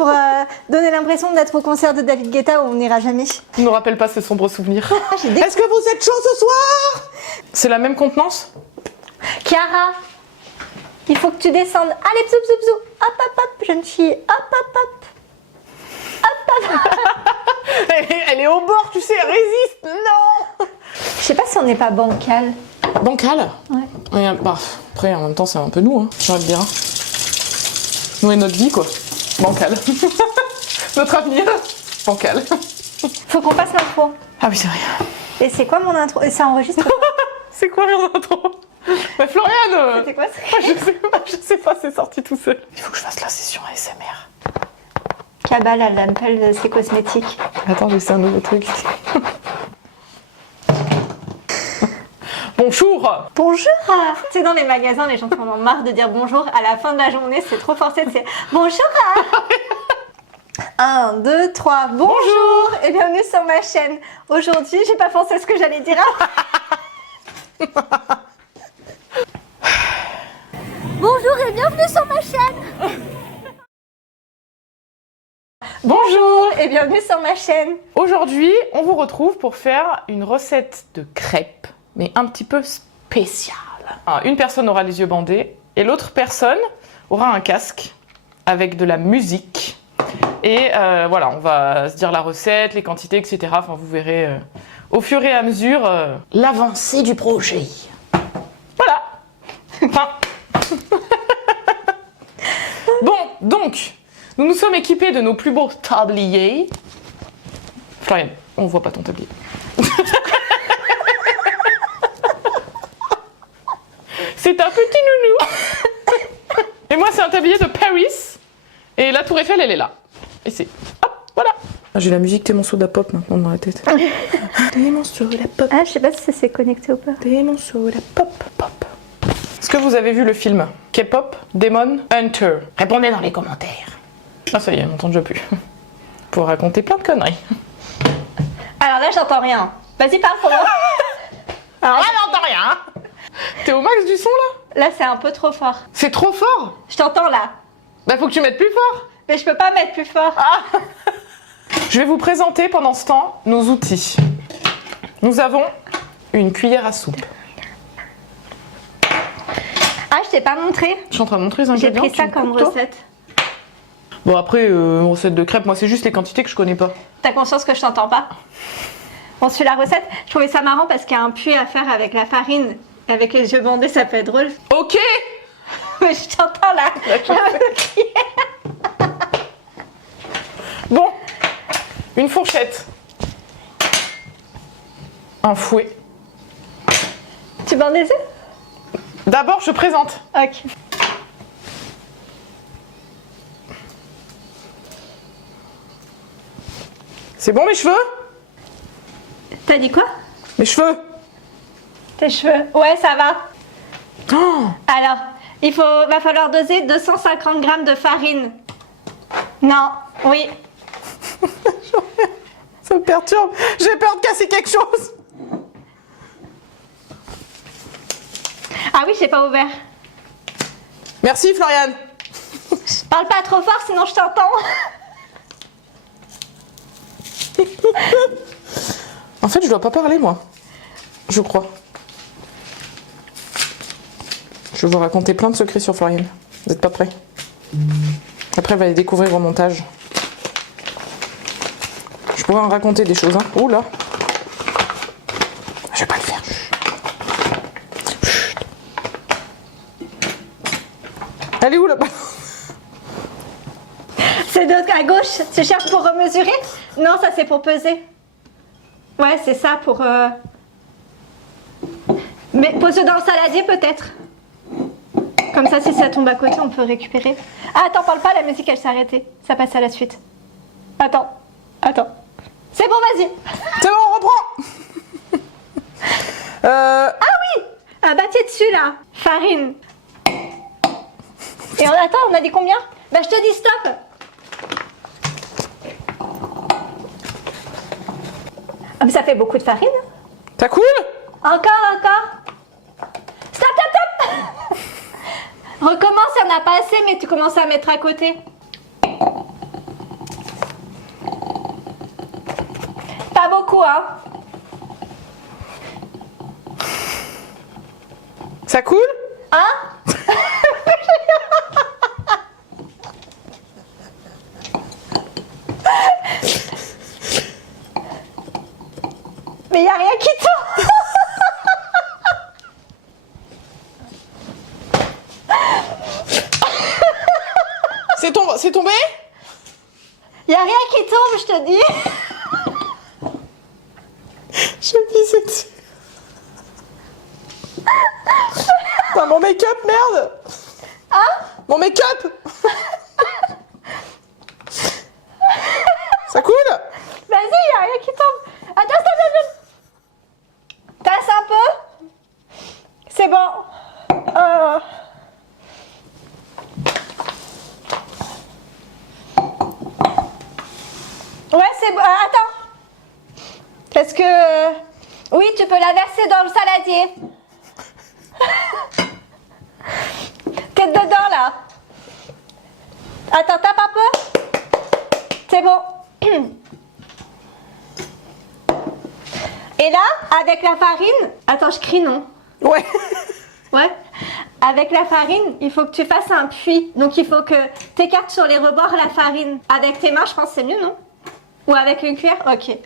pour donner l'impression d'être au concert de David Guetta où on n'ira jamais. Ne nous rappelle pas ces sombres souvenirs. Est-ce que vous êtes chaud ce soir? C'est la même contenance? Chiara, il faut que tu descendes. Allez, bzou, bzou, bzou. Hop, hop, hop, jeune fille. Hop, hop, hop. Hop, hop. Elle est au bord, tu sais, elle résiste. Non. Je sais pas si on n'est pas bancal. Bancal? Ouais. Et, bah, après, en même temps, c'est un peu nous, hein, j'ai envie de dire. Nous et notre vie, quoi. Bancal. Notre avenir, bancal. Faut qu'on passe l'intro. Ah oui, c'est vrai. Et c'est quoi mon intro? Et ça enregistre pas? C'est quoi mon intro? Bah, Floriane! C'est quoi ça? Je sais pas, c'est sorti tout seul. Il faut que je fasse la session ASMR. Cabal, elle appelle ses cosmétiques. Attends, c'est un nouveau truc. Bonjour! Bonjour! Tu sais, dans les magasins, les gens en ont marre de dire bonjour. À la fin de la journée, c'est trop forcé de dire bonjour! 1, 2, 3, bonjour! Et bienvenue sur ma chaîne. Aujourd'hui, j'ai pas pensé à ce que j'allais dire. Bonjour et bienvenue sur ma chaîne! Bonjour et bienvenue sur ma chaîne! Aujourd'hui, on vous retrouve pour faire une recette de crêpes, mais un petit peu spéciale. Une personne aura les yeux bandés et l'autre personne aura un casque avec de la musique. Et voilà, on va se dire la recette, les quantités, etc. Enfin, vous verrez au fur et à mesure l'avancée du projet. Voilà. Enfin. Bon, donc, nous nous sommes équipés de nos plus beaux tabliers. Florian, on voit pas ton tablier. C'est un petit nounou. Et moi, c'est un tablier de Paris. Et la tour Eiffel, elle est là. Et c'est... Hop, voilà. J'ai la musique T'es mon soda pop maintenant dans la tête. T'es mon soda pop. Ah, je sais pas si c'est connecté ou pas. T'es mon soda pop, pop. Est-ce que vous avez vu le film K-pop Demon Hunter? Répondez dans les commentaires. Ah ça y est, on n'entend déjà plus. Pour raconter plein de conneries. Alors là, j'entends rien. Vas-y, parle pour moi. Alors là, j'entends rien. T'es au max du son là? Là, c'est un peu trop fort. C'est trop fort. Je t'entends là. Bah faut que tu mettes plus fort. Mais je peux pas mettre plus fort. Ah. Je vais vous présenter pendant ce temps nos outils. Nous avons une cuillère à soupe. Ah, je t'ai pas montré. Je suis en train de montrer les J'ai ingrédients. pris ça tu me comme coupes, toi? recette. Bon après, recette de crêpes, moi c'est juste les quantités que je connais pas. T'as conscience que je t'entends pas? On suit la recette. Je trouvais ça marrant parce qu'il y a un puits à faire avec la farine. Avec les yeux bandés, ça peut être drôle. Ok. Mais je t'entends là. Bon, une fourchette. Un fouet. Tu bandes les yeux? D'abord, je présente. Ok. C'est bon mes cheveux? T'as dit quoi? Mes cheveux? Tes cheveux? Ouais, ça va. Oh, Alors, va falloir doser 250 grammes de farine. Non, oui. ça me perturbe. J'ai peur de casser quelque chose. Ah oui, j'ai pas ouvert. Merci Floriane. Parle pas trop fort, sinon je t'entends. En fait, je dois pas parler moi. Je crois. Je vais vous raconter plein de secrets sur Floriane. Vous n'êtes pas prêts? Après, elle va les découvrir au montage. Je pourrais en raconter des choses, hein. Oh là. Je vais pas le faire. Chut. Elle est où là-bas? C'est de à gauche. Tu cherches pour mesurer? Non, ça c'est pour peser. Ouais, c'est ça pour... Mais pose-le dans le saladier peut-être. Comme ça, si ça tombe à côté, on peut récupérer. Ah, attends, parle pas, la musique elle s'est arrêtée. Ça passe à la suite. Attends. C'est bon, vas-y. C'est bon, on reprend. Ah oui. Ah bah t'es dessus là. Farine. Et attends, on a dit combien? Bah je te dis stop. Ah, mais ça fait beaucoup de farine. Ça coule? Encore. Stop. Recommence, il n'y en a pas assez, mais tu commences à mettre à côté. beaucoup, hein. Ça coule? Hein? Mais y a rien qui tombe. C'est tombé? Y a rien qui tombe, je te dis. Je vais pisser dessus. Putain, mon make-up, merde! Hein? Mon make-up! Ça coule? Vas-y, y a rien qui tombe. Attends, attends. Tasse un peu. C'est bon. Ouais, c'est bon. Attends. Parce que... Oui, tu peux la verser dans le saladier. T'es dedans, là. Attends, tape un peu. C'est bon. Et là, avec la farine... Attends, je crie, non? Ouais. Ouais. Avec la farine, il faut que tu fasses un puits. Donc, il faut que tu écartes sur les rebords la farine. Avec tes mains, je pense que c'est mieux, non? Ou avec une cuillère? Ok.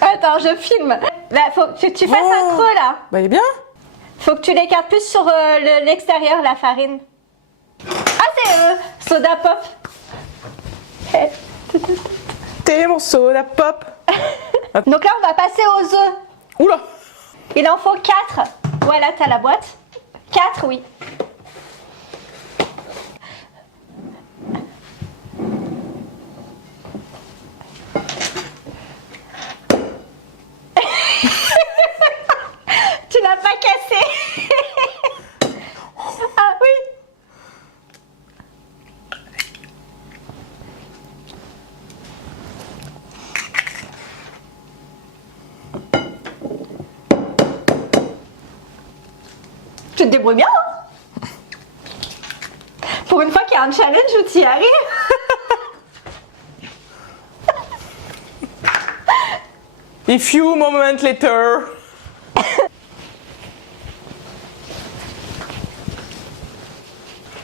Attends, je filme. Là, faut que tu fasses un creux, là. Bah, il est bien. Faut que tu l'écartes plus sur l'extérieur, la farine. Ah, c'est soda pop. T'es mon soda pop. Donc là, on va passer aux œufs. Oula. Il en faut 4. Voilà, t'as la boîte. 4, oui. Tu l'as pas cassé. Ah oui. Tu te débrouilles bien, hein? Pour une fois qu'il y a un challenge où tu y arrives. A few moments later.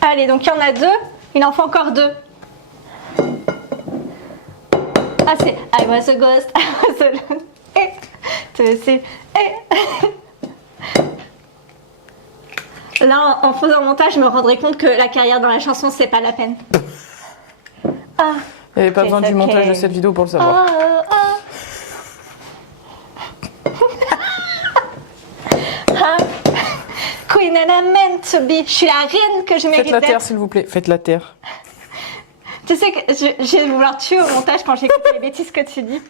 Allez, donc il y en a 2. Il en faut encore 2. Ah, c'est I was a ghost, I was alone. Là, en faisant le montage, je me rendrai compte que la carrière dans la chanson, c'est pas la peine. Ah. Il n'y avait pas besoin du ok. montage de cette vidéo pour le savoir. Ah. Queen and I'm meant to be. Je suis la reine que je mérite Faites la terre, d'être. s'il vous plaît. Faites la terre. Tu sais que je vais vouloir te tuer au montage quand j'écoute les bêtises que tu dis.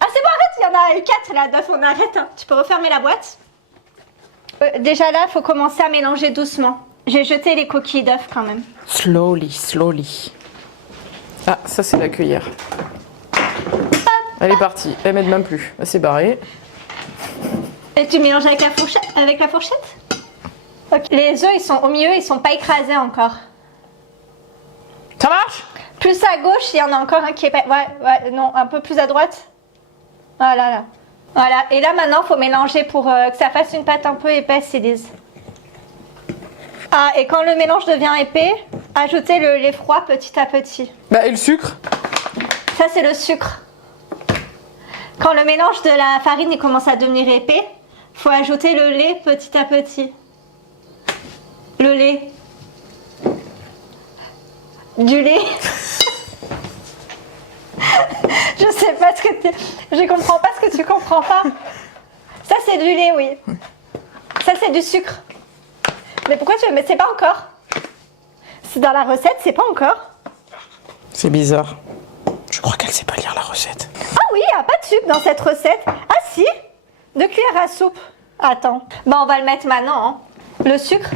Ah, c'est bon, arrête, il y en a eu 4 là, d'œufs, on arrête. Hein. Tu peux refermer la boîte. Déjà là, il faut commencer à mélanger doucement. J'ai jeté les coquilles d'œufs quand même. Slowly, slowly. Ah, ça c'est la cuillère. Elle est partie. Elle m'aide même plus. Elle s'est barrée. Et tu mélanges avec la fourchette, Ok. Les œufs, ils sont au milieu, ils sont pas écrasés encore. Ça marche? Plus à gauche, il y en a encore un qui est pas... Ouais, non, un peu plus à droite. Voilà, là. Voilà, et là maintenant, il faut mélanger pour que ça fasse une pâte un peu épaisse, Élise. Ah, et quand le mélange devient épais, ajoutez le lait froid petit à petit. Bah, et le sucre? Ça, c'est le sucre. Quand le mélange de la farine il commence à devenir épais, il faut ajouter le lait petit à petit. Le lait. Du lait. Je sais pas ce que tu... Je comprends pas ce que tu comprends pas. Ça, c'est du lait, oui. Ça, c'est du sucre. Mais pourquoi tu... Mais c'est pas encore. C'est dans la recette, c'est pas encore. C'est bizarre. Je crois qu'elle sait pas lire la recette. Ah oui, il n'y a pas de sucre dans cette recette. Ah si, 2 cuillères à soupe. Attends, bah on va le mettre maintenant. Hein. Le sucre,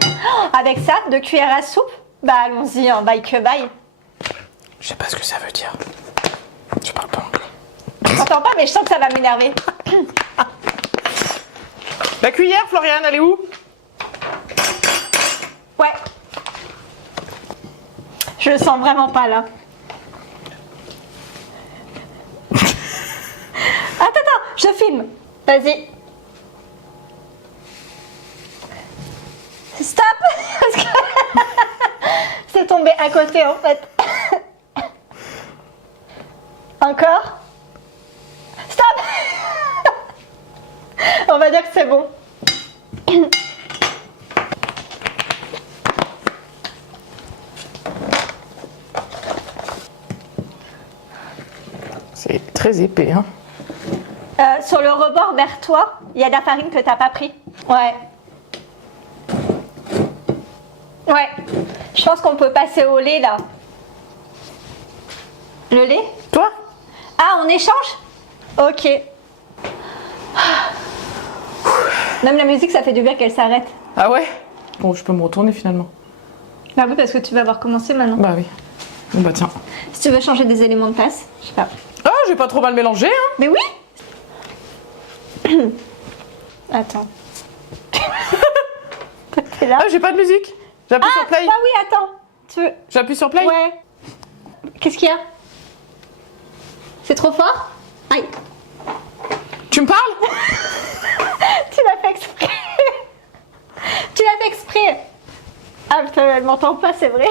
avec ça, 2 cuillères à soupe. Bah allons-y, en bye que bye. Je sais pas ce que ça veut dire. Je parle pas anglais. J'entends pas, mais je sens que ça va m'énerver. La cuillère, Floriane, elle est où? Ouais. Je le sens vraiment pas là. Attends, je filme. Vas-y. Stop. Parce que c'est tombé à côté en fait. Encore. Stop. On va dire que c'est bon. C'est très épais, hein. Sur le rebord vers toi, il y a de la farine que t'as pas pris. Ouais. Ouais. Je pense qu'on peut passer au lait là. Le lait? Toi? Ah, on échange? Ok. Même la musique, ça fait du bien qu'elle s'arrête. Ah ouais? Bon, je peux me retourner finalement. Bah oui, parce que tu vas voir commencer maintenant. Bah oui. Bon bah tiens. Si tu veux changer des éléments de place, je sais pas. Ah, j'ai pas trop mal mélangé, hein. Mais oui. Attends. T'es là? Ah, j'ai pas de musique. J'appuie sur play. Bah oui, attends. Tu veux... J'appuie sur play. Ouais. Qu'est-ce qu'il y a? C'est trop fort? Aïe. Tu me parles? Tu l'as fait exprès. Tu l'as fait exprès. Ah putain, elle m'entend pas, c'est vrai.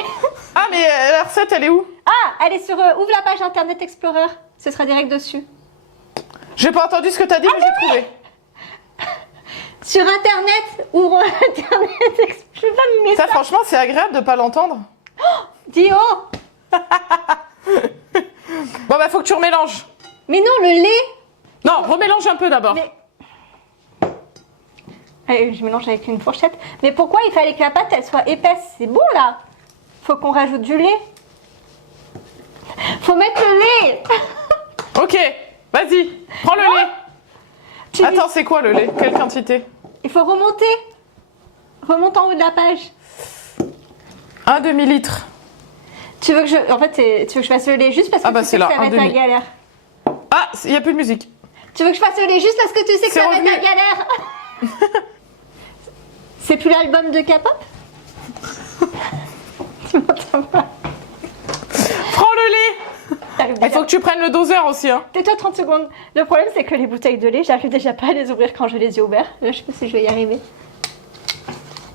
Ah, mais la recette, elle est où? Ah, elle est sur... ouvre la page Internet Explorer. Ce sera direct dessus. J'ai pas entendu ce que t'as dit, mais j'ai trouvé. Sur Internet, ouvre Internet Explorer. Je vais pas mimer ça. Ça, franchement, c'est agréable de pas l'entendre. Dis oh. Bon, bah, faut que tu remélanges. Mais non, le lait. Non, remélange un peu d'abord. Mais... Allez, je mélange avec une fourchette. Mais pourquoi il fallait que la pâte, elle soit épaisse? C'est bon, là. Faut qu'on rajoute du lait. Faut mettre le lait. Ok, vas-y, prends le lait. Tu Attends, c'est quoi le lait? Quelle quantité? Il faut remonter. Remonte en haut de la page. Un demi-litre. Tu veux que je... En fait, tu veux que je fasse le lait juste parce que Ah bah, tu c'est sais là, que ça va un être la demi. galère. Ah, il n'y a plus de musique. Tu veux que je fasse le lait juste parce que tu sais que C'est ça va revenu. être la galère. C'est plus l'album de K-pop? Tu m'entends pas? Prends le lait. Il faut que tu prennes le doseur aussi, hein. Tais-toi 30 secondes. Le problème, c'est que les bouteilles de lait, j'arrive déjà pas à les ouvrir quand j'ai les yeux ouverts. Là, je sais pas si je vais y arriver.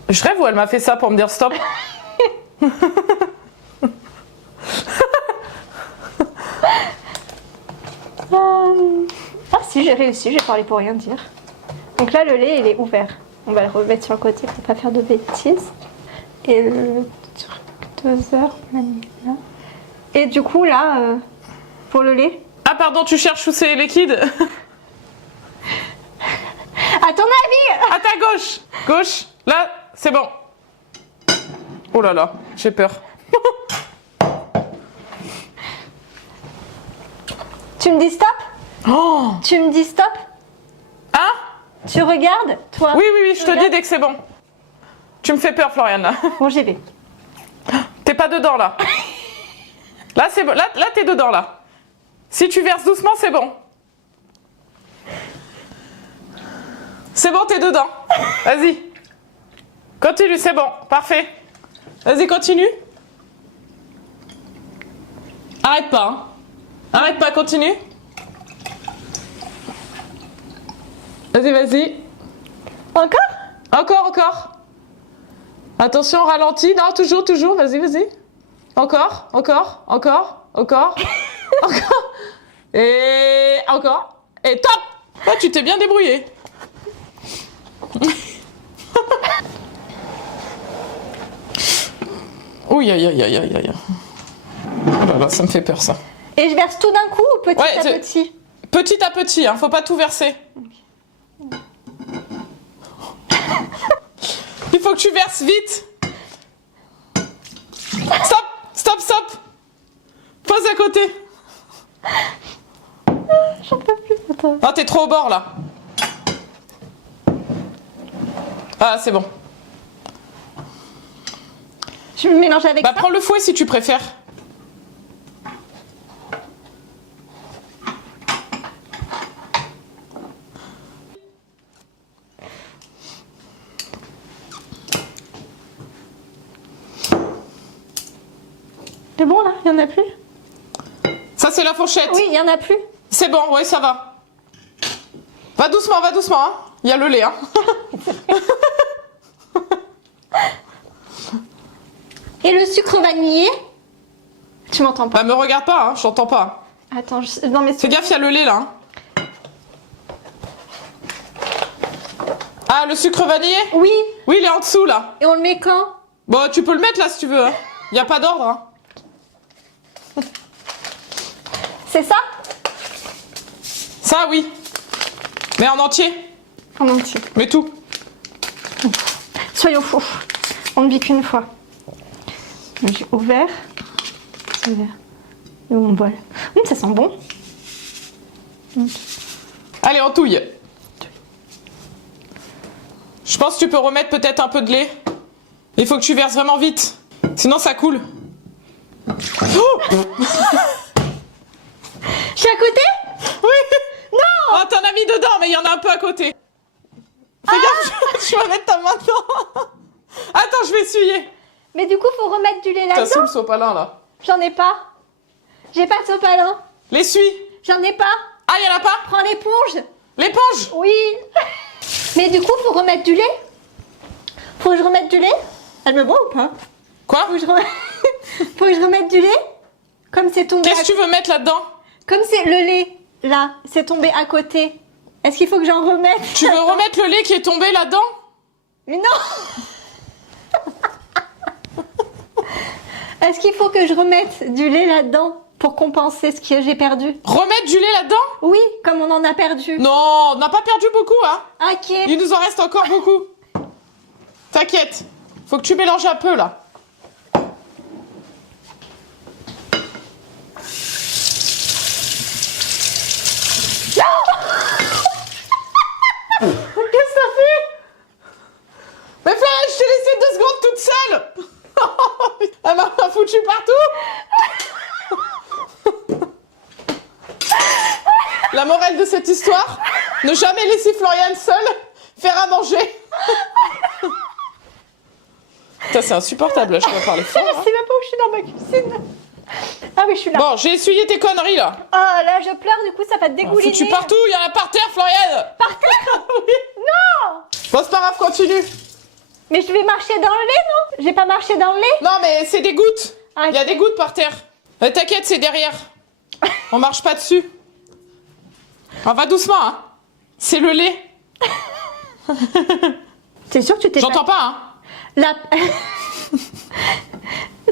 Je rêve où elle m'a fait ça pour me dire stop. Ah si, j'ai réussi, j'ai parlé pour rien dire. Donc là, le lait, il est ouvert. On va le remettre sur le côté pour pas faire de bêtises. Et le truc 2 heures, on a mis là. Et du coup, là, pour le lait... Ah, pardon, tu cherches où c'est liquide? À ton avis? À ta gauche. Gauche. Là, c'est bon. Oh là là, j'ai peur. Tu me dis stop? Oh. Tu me dis stop? Hein? Tu regardes, toi? Oui, oui, oui, je Tu te dis regardes dès que c'est bon. Tu me fais peur, Floriane, là. Bon, j'y vais. T'es pas dedans, là. Là, c'est bon. Là, t'es dedans, là. Si tu verses doucement, c'est bon. C'est bon, t'es dedans. Vas-y. Continue, c'est bon. Parfait. Vas-y, continue. Arrête pas, hein. Arrête pas, continue. Vas-y, vas-y. Encore? Encore, encore. Attention, ralentis. Non, toujours, toujours. Vas-y, vas-y. Encore, encore, encore, encore, encore. Et encore. Et top. Oh, tu t'es bien débrouillé. Ouh, aïe, aïe, aïe, aïe, aïe. Oh là là, ça me fait peur, ça. Et je verse tout d'un coup ou petit Ouais, à petit? Petit à petit, hein, faut pas tout verser. Il faut que tu verses vite. Stop, stop, stop. Pose à côté. J'en peux plus, attends. Ah, t'es trop au bord, là. Ah, c'est bon. Je me mélange avec Bah, ça. prends le fouet si tu préfères. C'est bon là, il y en a plus? Ça, c'est la fourchette. Oui, il y en a plus. C'est bon, ouais, ça va. Va doucement, hein. Il y a le lait, hein. Et le sucre vanillé? Tu m'entends pas? Bah, me regarde pas, hein, je t'entends pas. Attends, non mais... Fais gaffe, il y a le lait, là. Hein. Ah, le sucre vanillé? Oui. Oui, il est en dessous, là. Et on le met quand? Bon, tu peux le mettre, là, si tu veux. Hein. Il n'y a pas d'ordre, hein. C'est ça? Ça, oui. Mais en entier. En entier. Mais tout. Soyons fous. On ne vit qu'une fois. J'ai ouvert. C'est ouvert. Et mon bol. Ça sent bon. Allez, on touille. Je pense que tu peux remettre peut-être un peu de lait. Il faut que tu verses vraiment vite. Sinon, ça coule. Oh Je suis à côté? oui. Non. Oh, t'en as mis dedans, mais il y en a un peu à côté. Fais gaffe, tu vas mettre ta main dedans. Attends, je vais essuyer. Mais du coup, faut remettre du lait T'as sous là-dedans. le sopalin, là. J'en ai pas. J'ai pas de sopalin. L'essuie. J'en ai pas. Ah, il y en a pas? Prends l'éponge. L'éponge. Oui. Mais du coup, faut remettre du lait. Faut que je remette du lait? Elle me voit ou pas? Quoi? Faut que je remette du lait? Comme c'est tombé. Qu'est-ce que tu veux mettre là-dedans? Comme c'est le lait, là, c'est tombé à côté. Est-ce qu'il faut que j'en remette? Tu veux remettre le lait qui est tombé là-dedans? Mais non. Est-ce qu'il faut que je remette du lait là-dedans pour compenser ce que j'ai perdu? Remettre du lait là-dedans? Oui, comme on en a perdu. Non, on n'a pas perdu beaucoup, hein. Ok. Il nous en reste encore beaucoup. T'inquiète. Faut que tu mélanges un peu, là. Qu'est-ce que ça fait? Mais Florence, je t'ai laissé 2 secondes toute seule. Elle m'a foutu partout. La morale de cette histoire, ne jamais laisser Floriane seule faire à manger. Putain, c'est insupportable, je vais parler fort. Je sais même pas où je suis dans ma cuisine. Ah oui, je suis là. Bon, j'ai essuyé tes conneries, là. Ah là, je pleure, du coup, ça va te dégouliner. Foutu partout, il y en a par terre, Floriane. Par terre? Oui. Non. Bon, c'est pas grave, continue. Mais je vais marcher dans le lait, non? J'ai pas marché dans le lait? Non, mais c'est des gouttes. Ah, Il y a des gouttes par terre. T'inquiète, c'est derrière. On marche pas dessus. On va doucement, hein. C'est le lait. T'es sûre que tu t'es J'entends pas, hein. La...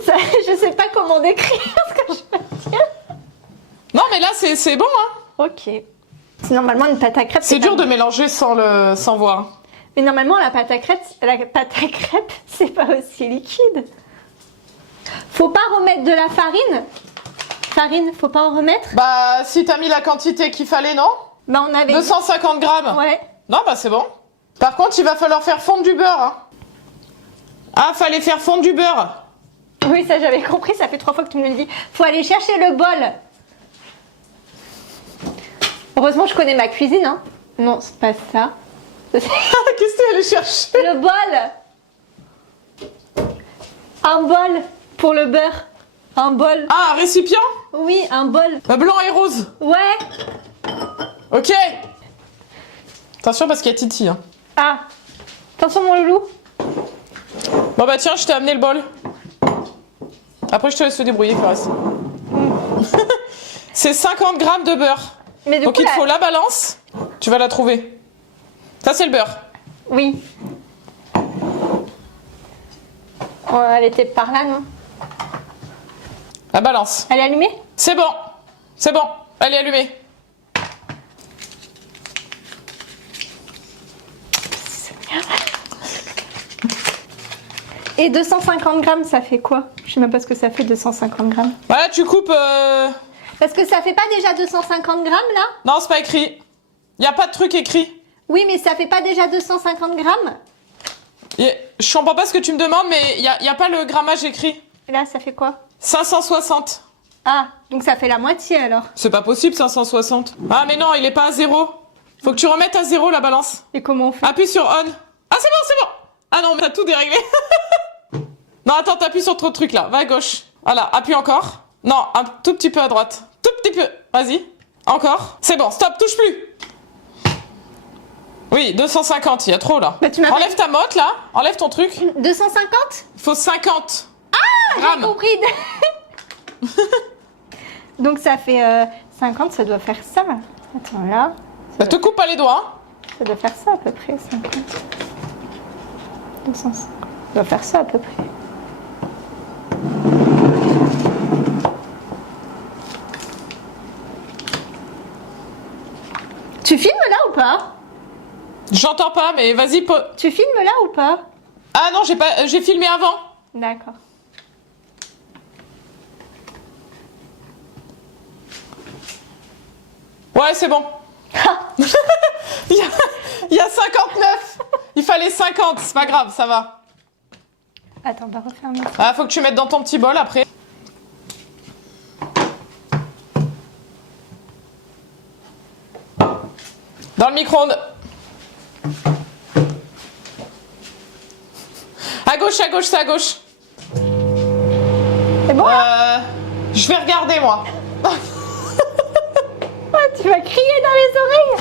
Ça, je sais pas comment décrire ce que je veux dire. Non, mais là, c'est bon, hein. Ok. C'est normalement une pâte à crêpes. C'est dur pas... de mélanger sans voir. Mais normalement, la pâte à crêpes, c'est pas aussi liquide. Faut pas remettre de la farine. Farine, faut pas en remettre. Bah, si t'as mis la quantité qu'il fallait, non? Bah, on avait... 250 grammes. Ouais. Non, bah c'est bon. Par contre, il va falloir faire fondre du beurre, hein. Ah, fallait faire fondre du beurre. Oui, ça j'avais compris, ça fait 3 fois que tu me le dis. Faut aller chercher le bol. Heureusement, je connais ma cuisine, hein. Non, c'est pas ça. Qu'est-ce que tu allais chercher? Le bol. Un bol pour le beurre. Un bol. Ah, un récipient? Oui, un bol. Bah, blanc et rose. Ouais. Ok. Attention parce qu'il y a Titi, hein. Ah. Attention, mon loulou. Bon bah tiens, je t'ai amené le bol. Après, je te laisse te débrouiller, Clarisse. C'est 50 grammes de beurre. Mais du Donc coup, il te faut la balance. Tu vas la trouver. Ça, c'est le beurre. Oui. Oh, elle était par là, non? La balance. Elle est allumée? C'est bon. C'est bon. Elle est allumée. Et 250 grammes, ça fait quoi? Je sais même pas ce que ça fait 250 grammes. Voilà, tu coupes... Parce que ça fait pas déjà 250 grammes là? Non, c'est pas écrit. Il n'y a pas de truc écrit. Oui, mais ça fait pas déjà 250 grammes? Je comprends pas ce que tu me demandes, mais il n'y a pas le grammage écrit. Et là, ça fait quoi? 560. Ah, donc ça fait la moitié alors. C'est pas possible, 560. Ah, mais non, il est pas à 0. Faut que tu remettes à 0 la balance. Et comment on fait? Appuie sur on. Ah, c'est bon, c'est bon. Ah non, mais t'as tout déréglé. Non, attends, t'appuies sur ton truc là. Va à gauche. Voilà, appuie encore. Non, un tout petit peu à droite. Tout petit peu. Vas-y. Encore. C'est bon, stop, touche plus. Oui, 250, il y a trop là. Bah, tu m'as Enlève ta motte là. Enlève ton truc. 250? Il faut 50. J'ai grammes. compris. Donc ça fait 50, ça doit faire ça. Attends, là. Bah, te coupe pas les doigts. Ça doit faire ça à peu près, 50. 250. Ça doit faire ça à peu près. Tu filmes là ou pas? J'entends pas, mais vas-y. Tu filmes là ou pas? Ah non, j'ai filmé avant. D'accord. Ouais, c'est bon. il y a 59. Il fallait 50, c'est pas grave, ça va. Attends, on va refaire un autre. Ah, faut que tu mettes dans ton petit bol après. Dans le micro-ondes. À gauche, c'est à gauche. C'est bon là? Je vais regarder moi. Ah, tu vas crier dans les oreilles.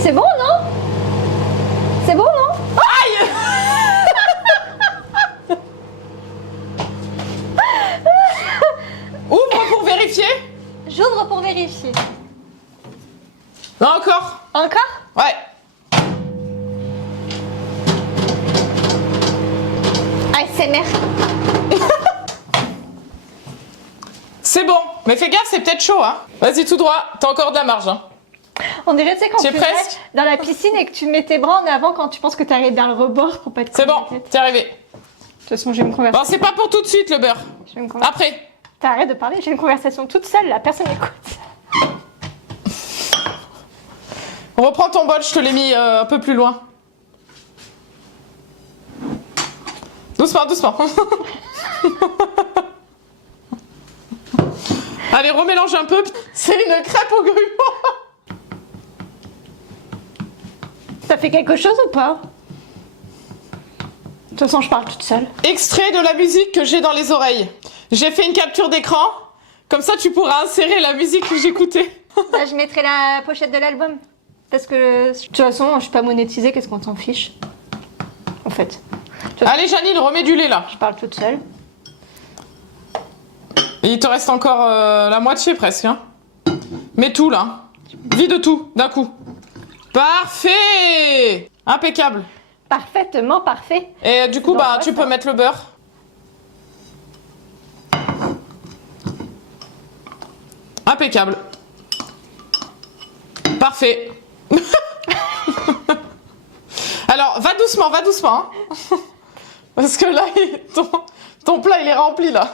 C'est bon, non? C'est bon, non? Aïe. Ouvre pour vérifier. J'ouvre pour vérifier. Non, encore. Encore? Ouais. ASMR. C'est bon. Mais fais gaffe, c'est peut-être chaud, hein. Vas-y, tout droit. T'as encore de la marge, hein. On dirait, tu sais, quand Tu es tu presque vas dans la piscine et que tu mets tes bras en avant quand tu penses que tu arrives vers le rebord pour pas te C'est prendre bon, la tête. t'es arrivé. De toute façon, j'ai une conversation. Bon, c'est pas pour tout de suite le beurre. J'ai une conversation. Après. T'arrêtes de parler, j'ai une conversation toute seule, là, personne n'écoute. Reprends ton bol, je te l'ai mis un peu plus loin. Doucement, doucement. Allez, remélange un peu. C'est une crêpe au gruau. Ça fait quelque chose ou pas? De toute façon, je parle toute seule. Extrait de la musique que j'ai dans les oreilles. J'ai fait une capture d'écran. Comme ça, tu pourras insérer la musique que j'écoutais. Bah, je mettrai la pochette de l'album. Parce que, de toute façon, je suis pas monétisée, qu'est-ce qu'on s'en fiche? En fait. Allez, Janine, remets du lait là. Je parle toute seule. Et il te reste encore la moitié presque. Hein. Mets tout là. Vide tout d'un coup. Parfait. Impeccable. Parfaitement parfait. Et du coup, Donc, bah, ouais, tu peux mettre le beurre. Impeccable. Parfait. Alors, va doucement, hein. Parce que là, ton plat, il est rempli, là.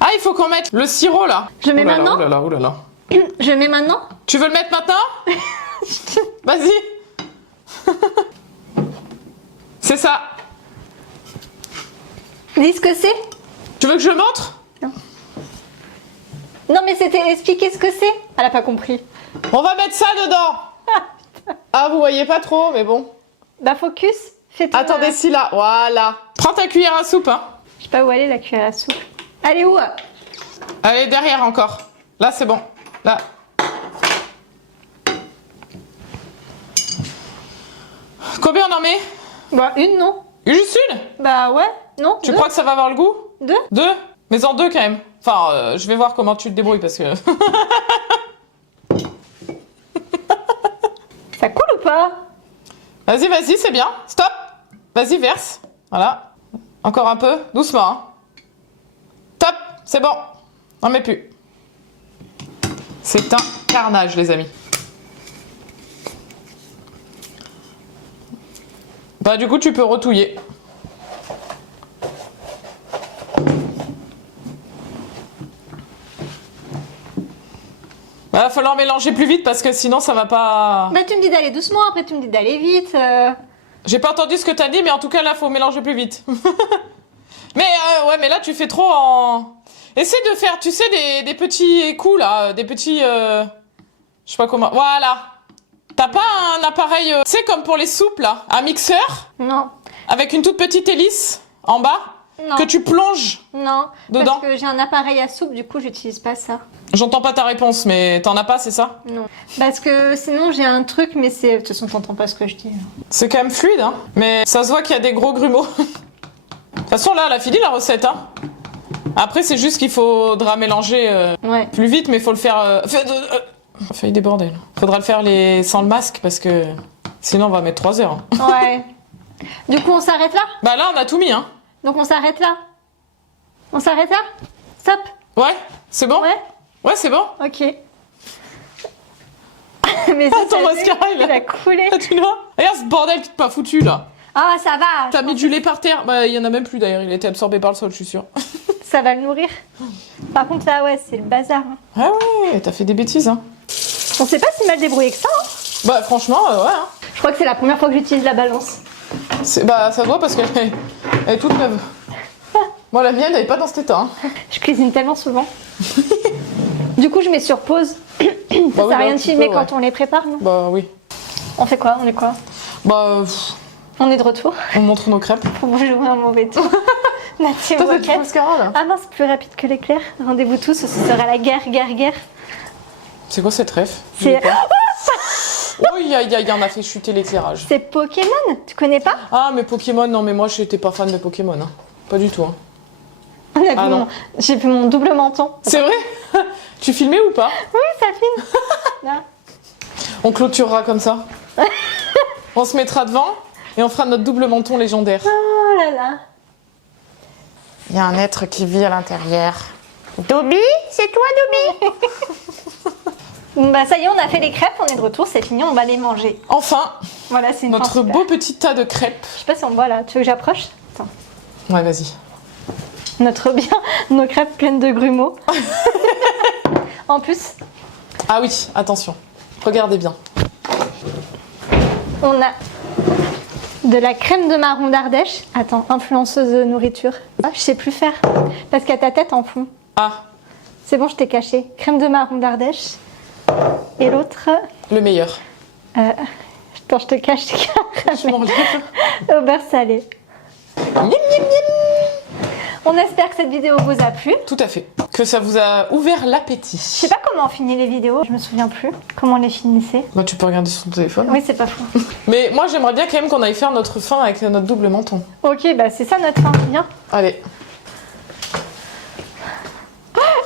Ah, il faut qu'on mette le sirop, là. Je mets Oulala, maintenant oulala, oulala. Je mets maintenant? Tu veux le mettre maintenant? Vas-y. C'est ça. Dis ce que c'est? Tu veux que je le montre? Non, mais c'était expliquer ce que c'est. Elle a pas compris. On va mettre ça dedans. Ah, vous voyez pas trop, mais bon. Bah, focus. Fais-toi. Attendez, si là, voilà. Prends ta cuillère à soupe, hein. Je sais pas où aller la cuillère à soupe. Elle est où? Allez, derrière encore. Là, c'est bon. Là. Combien on en met? Bah, une, non? Juste une? Bah, ouais. Non? Tu deux. crois que ça va avoir le goût? Deux? Deux? Mais en deux quand même. Enfin, je vais voir comment tu te débrouilles parce que... Ça coule ou pas? Vas-y, vas-y, c'est bien. Stop. Vas-y, verse. Voilà. Encore un peu. Doucement. Hein. Top. C'est bon. N'en mets plus. C'est un carnage, les amis. Bah, du coup, tu peux retouiller. Va falloir mélanger plus vite parce que sinon ça va pas... Bah, tu me dis d'aller doucement, après tu me dis d'aller vite. J'ai pas entendu ce que t'as dit, mais en tout cas là faut mélanger plus vite. Mais ouais, mais là tu fais trop en... Essaie de faire, tu sais, des petits coups là, des petits... Je sais pas comment... Voilà. T'as pas un appareil, tu sais, comme pour les soupes, là, un mixeur, Non. avec une toute petite hélice en bas, Non. que tu plonges Non. dedans? Parce que j'ai un appareil à soupe, du coup, j'utilise pas ça. J'entends pas ta réponse, mais t'en as pas, c'est ça? Non. Parce que sinon, j'ai un truc, mais c'est. De toute façon, t'entends pas ce que je dis. C'est quand même fluide, hein. Mais ça se voit qu'il y a des gros grumeaux. De toute façon, là, elle a fini la recette, hein. Après, c'est juste qu'il faudra mélanger Ouais. plus vite, mais il faut le faire... On a failli déborder, là. Faudra le faire sans le masque, parce que sinon, on va mettre 3 heures. Hein. Ouais. Du coup, on s'arrête là? Bah là, on a tout mis, hein. Donc, on s'arrête là? On s'arrête là? Stop. Ouais, c'est bon? Ouais. Ouais, c'est bon. Ok. Mais ça, Ton ça mascara, il a coulé. Ah, tu vois? Regarde ce bordel qui t'a pas foutu, là. Ah, ça va. T'as mis du lait par terre. Bah, il y en a même plus, d'ailleurs. Il a été absorbé par le sol, je suis sûre. Ça va le nourrir. Par contre, là, ouais, c'est le bazar. Hein. Ah ouais, t'as fait des bêtises, hein. On s'est pas si mal débrouillé que ça. Hein. Bah, franchement, ouais, hein. Je crois que c'est la première fois que j'utilise la balance. Bah, ça doit parce qu'elle est toute neuve. Moi, la mienne, elle est pas dans cet état. Hein. Je cuisine tellement souvent. Du coup, je mets sur pause. Ça Bah sert oui, à rien là, de tu filmer peux, quand ouais. on les prépare, non? Bah oui. On fait quoi? On est quoi? Bah, On est de retour on montre nos crêpes. pour vous jouer un mauvais tour. La team Toi, c'est du Rocket. mascara, là. Ah mince, plus rapide que l'éclair. Rendez-vous tous, ce sera la guerre. C'est quoi cette ref? C'est Oh, il y en a fait chuter l'éclairage. c'est Pokémon, tu connais pas? Ah, mais Pokémon, non, mais moi, j'étais pas fan de Pokémon. Hein. Pas du tout. Hein. On a vu Ah, non. J'ai vu mon double menton. C'est vrai? Tu filmais ou pas? Oui, ça filme. Là. On clôturera comme ça. On se mettra devant et on fera notre double menton légendaire. Oh là là. Il y a un être qui vit à l'intérieur. Dobby? C'est toi, Dobby? Bon, bah ça y est, on a fait les crêpes, on est de retour, c'est fini, on va les manger. Enfin, Voilà, c'est une fin notre super. beau petit tas de crêpes. Je sais pas si on le voit là, tu veux que j'approche? Attends. Ouais, vas-y. Nos crêpes pleines de grumeaux. En plus, Ah oui, attention. Regardez bien. on a de la crème de marron d'Ardèche. Attends, influenceuse de nourriture. Ah, je sais plus faire, parce qu'il y a ta tête en fond. Ah, C'est bon, je t'ai caché. Crème de marron d'Ardèche. Et l'autre... le meilleur. Attends, je te cache Je m'en relève. au beurre salé. Miam, miam, miam. On espère que cette vidéo vous a plu. Tout à fait. Que ça vous a ouvert l'appétit. Je sais pas comment on finit les vidéos, je me souviens plus. Comment on les finissait. Bah, tu peux regarder sur ton téléphone. Oui, c'est pas fou. Mais moi, j'aimerais bien quand même qu'on aille faire notre fin avec notre double menton. Ok, bah c'est ça notre fin. Viens. Allez.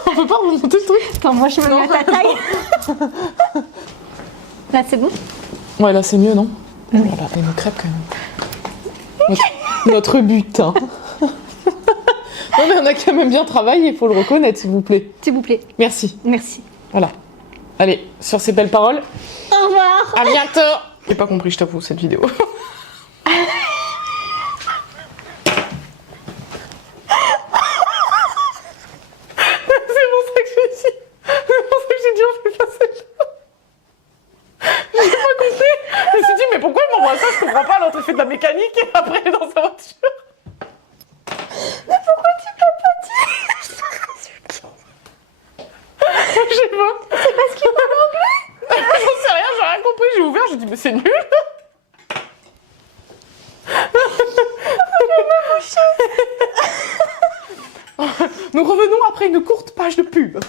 On peut pas remonter le truc? Attends, moi je me mets à ta taille. Là, c'est bon? Ouais, là, c'est mieux, non? Voilà, et nos crêpes, quand même. Notre butin. Non, mais on a quand même bien travaillé, il faut le reconnaître, s'il vous plaît. S'il vous plaît. Merci. Merci. Voilà. Allez, sur ces belles paroles, Au revoir. à bientôt. J'ai pas compris, je t'avoue, cette vidéo. C'est pour ça que j'ai dit on fait pas celle-là. J'ai pas compris. Je me suis dit mais pourquoi elle m'envoie ça? Je comprends pas. L'autre il fait de la mécanique et après elle est dans sa voiture. Mais pourquoi tu peux pas dire? Je sais pas. C'est parce qu'il parle anglais. J'en sais rien, j'ai rien compris. J'ai ouvert, j'ai dit mais c'est nul. Nous revenons après une courte page de pub. Alors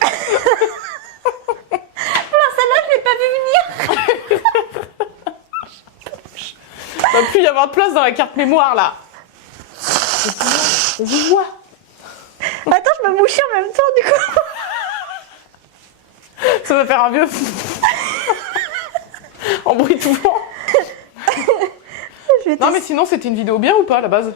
celle-là, je l'ai pas vu venir. Il va plus y avoir de place dans la carte mémoire là. On vous voit. Attends, je me mouchais en même temps du coup. Ça va faire un vieux en bruit tout vent. Je vais Non mais sinon c'était une vidéo bien ou pas à la base?